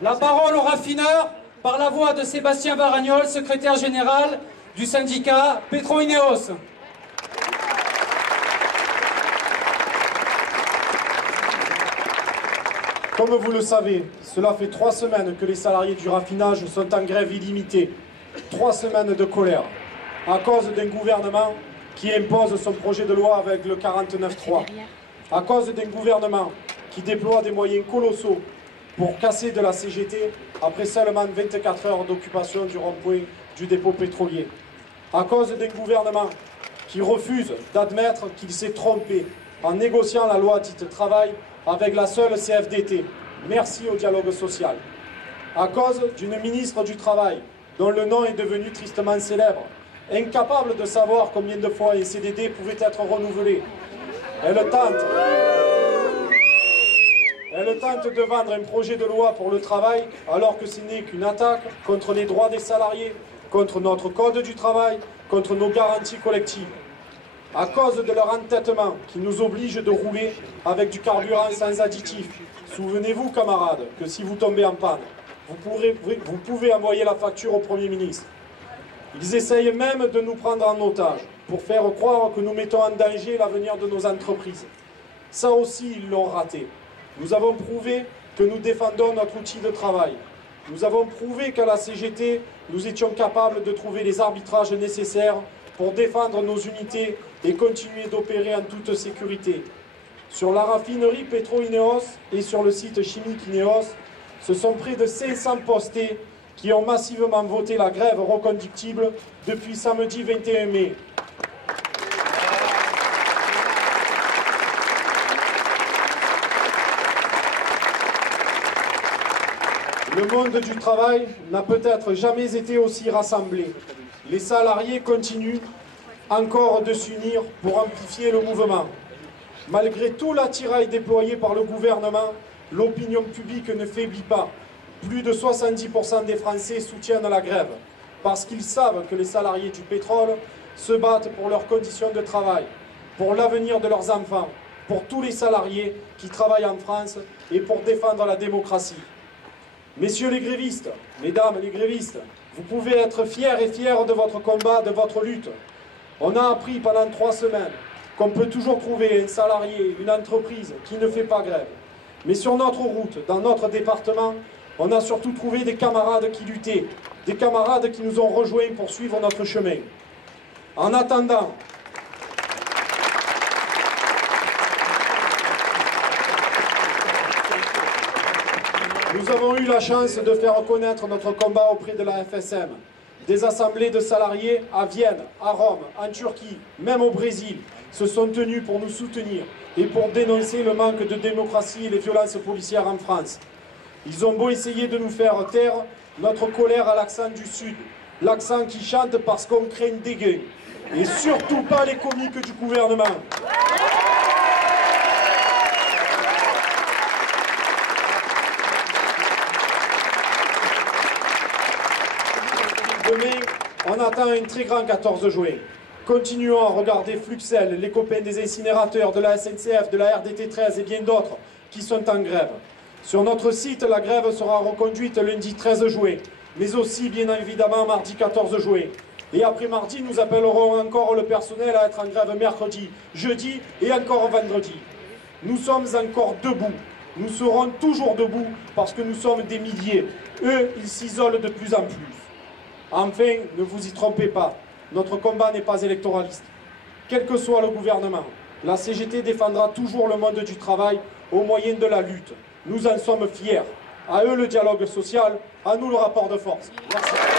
La parole au raffineur par la voix de Sébastien Baragnol, secrétaire général du syndicat Petro-Ineos. Comme vous le savez, cela fait 3 semaines que les salariés du raffinage sont en grève illimitée. 3 semaines de colère, à cause d'un gouvernement qui impose son projet de loi avec le 49.3. À cause d'un gouvernement qui déploie des moyens colossaux pour casser de la CGT après seulement 24 heures d'occupation du rond-point du dépôt pétrolier. À cause d'un gouvernement qui refuse d'admettre qu'il s'est trompé en négociant la loi dite travail avec la seule CFDT. Merci au dialogue social. À cause d'une ministre du Travail dont le nom est devenu tristement célèbre, incapable de savoir combien de fois un CDD pouvait être renouvelé. Elle tente de vendre un projet de loi pour le travail alors que ce n'est qu'une attaque contre les droits des salariés, contre notre code du travail, contre nos garanties collectives. À cause de leur entêtement qui nous oblige de rouler avec du carburant sans additif. Souvenez-vous, camarades, que si vous tombez en panne, vous pouvez envoyer la facture au Premier ministre. Ils essayent même de nous prendre en otage pour faire croire que nous mettons en danger l'avenir de nos entreprises. Ça aussi, ils l'ont raté. Nous avons prouvé que nous défendons notre outil de travail. Nous avons prouvé qu'à la CGT, nous étions capables de trouver les arbitrages nécessaires pour défendre nos unités et continuer d'opérer en toute sécurité. Sur la raffinerie Petro-Ineos et sur le site chimique Ineos, ce sont près de 500 postés qui ont massivement voté la grève reconductible depuis samedi 21 mai. Le monde du travail n'a peut-être jamais été aussi rassemblé. Les salariés continuent encore de s'unir pour amplifier le mouvement. Malgré tout l'attirail déployé par le gouvernement, l'opinion publique ne faiblit pas. Plus de 70% des Français soutiennent la grève, parce qu'ils savent que les salariés du pétrole se battent pour leurs conditions de travail, pour l'avenir de leurs enfants, pour tous les salariés qui travaillent en France et pour défendre la démocratie. Messieurs les grévistes, mesdames les grévistes, vous pouvez être fiers et fiers de votre combat, de votre lutte. On a appris pendant 3 semaines qu'on peut toujours trouver un salarié, une entreprise qui ne fait pas grève. Mais sur notre route, dans notre département, on a surtout trouvé des camarades qui luttaient, des camarades qui nous ont rejoints pour suivre notre chemin. En attendant, nous avons eu la chance de faire connaître notre combat auprès de la FSM. Des assemblées de salariés à Vienne, à Rome, en Turquie, même au Brésil, se sont tenus pour nous soutenir et pour dénoncer le manque de démocratie et les violences policières en France. Ils ont beau essayer de nous faire taire, notre colère à l'accent du Sud, l'accent qui chante parce qu'on craint des gains, et surtout pas les comiques du gouvernement. Demain, on attend un très grand 14 juin. Continuons à regarder Fluxel, les copains des incinérateurs, de la SNCF, de la RDT 13 et bien d'autres qui sont en grève. Sur notre site, la grève sera reconduite lundi 13 juin, mais aussi bien évidemment mardi 14 juin. Et après mardi, nous appellerons encore le personnel à être en grève mercredi, jeudi et encore vendredi. Nous sommes encore debout. Nous serons toujours debout parce que nous sommes des milliers. Eux, ils s'isolent de plus en plus. Enfin, ne vous y trompez pas, notre combat n'est pas électoraliste. Quel que soit le gouvernement, la CGT défendra toujours le monde du travail au moyen de la lutte. Nous en sommes fiers. À eux le dialogue social, à nous le rapport de force. Merci.